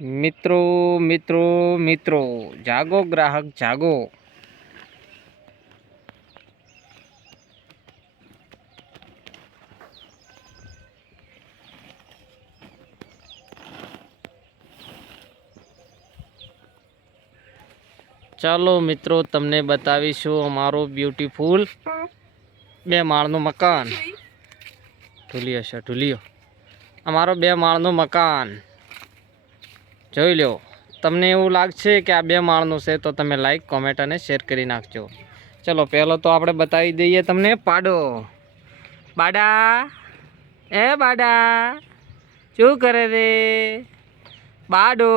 મિત્રો મિત્રો મિત્રો, જાગો ગ્રાહક, જાગો. ચાલો મિત્રો, તમને બતાવીશું અમારું બ્યુટીફુલ બે માળનું મકાન. ઢુલિયો છે, ઢુલિયો. અમારો બે માળનું મકાન. જોઈ લો તમને એવું લાગશે કે આ બે માળનું છે, તો તમે લાઈક કોમેન્ટ અને શેર કરી નાખજો. ચલો, પહેલો તો આપણે બતાવી દઈએ તમને પાડો. બાડા, એ બાડા, શું કરે રે? બાડો.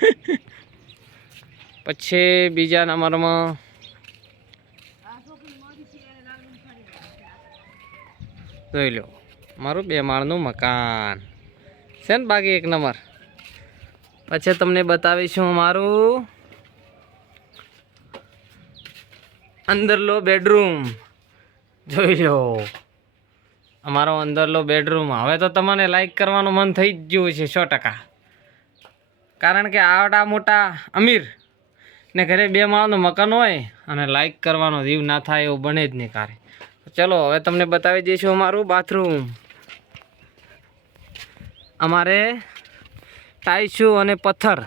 પછી બીજા નંબરમાં. જોઈ લો મારું બે માળનું મકાન. છે ને બાકી એક નંબર? પછી તમને બતાવીશું અમારું. અંદરલો બેડરૂમ. જોઈ લો. અમારો અંદરલો બેડરૂમ. હવે તો તમને લાઈક કરવાનું મન થઈ જ ગયું છે સો ટકા. કારણ કે આવડા મોટા અમીર ને ઘરે બે માળનું મકાન હોય અને લાઈક કરવાનો જીવ ના થાય એવું બને જ નહીં કારે. ચલો, હવે તમને બતાવી દઈશું અમારું બાથરૂમ અમારે ટાઈસુ અને પથ્થર.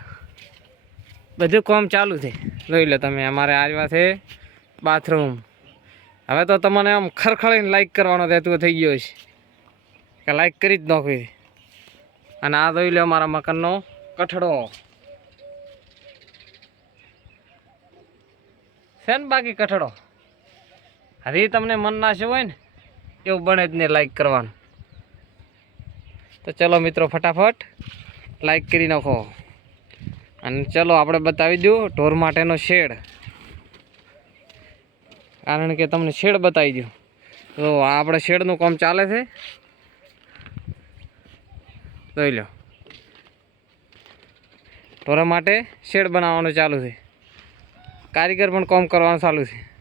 બધું કામ ચાલુ છે. જોઈ લો તમે, અમારે આજવા છે બાથરૂમ હવે તો તમને આમ ખરખડીને લાઈક કરવાનો રહેતું થઈ ગયો છે. કે લાઈક કરી જ નાખવી. અને આ જોઈ લો અમારા મકાનનો કઠડો. છે ને બાકી કઠડો? હજી તમને મન નાશે હોય ને, એવું બને જ ને લાઈક કરવાનું. તો ચલો મિત્રો, ફટાફટ. લાઈક કરી નાખો. અને ચલો આપણે બતાવી દઉં ઢોર માટેનો શેડ. કારણ કે તમને શેડ બતાવી દઉં. તો આપણે શેડનું કામ ચાલે છે. જોઈ લો. ઢોરા માટે શેડ બનાવવાનું ચાલુ છે. કારીગર પણ કામ કરવાનું ચાલુ છે.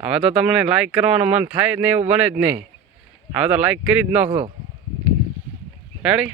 હવે તો તમને લાઈક કરવાનું મન થાય જ નહીં, એવું બને જ નહીં. હવે તો લાઈક કરી જ નાખો રેડી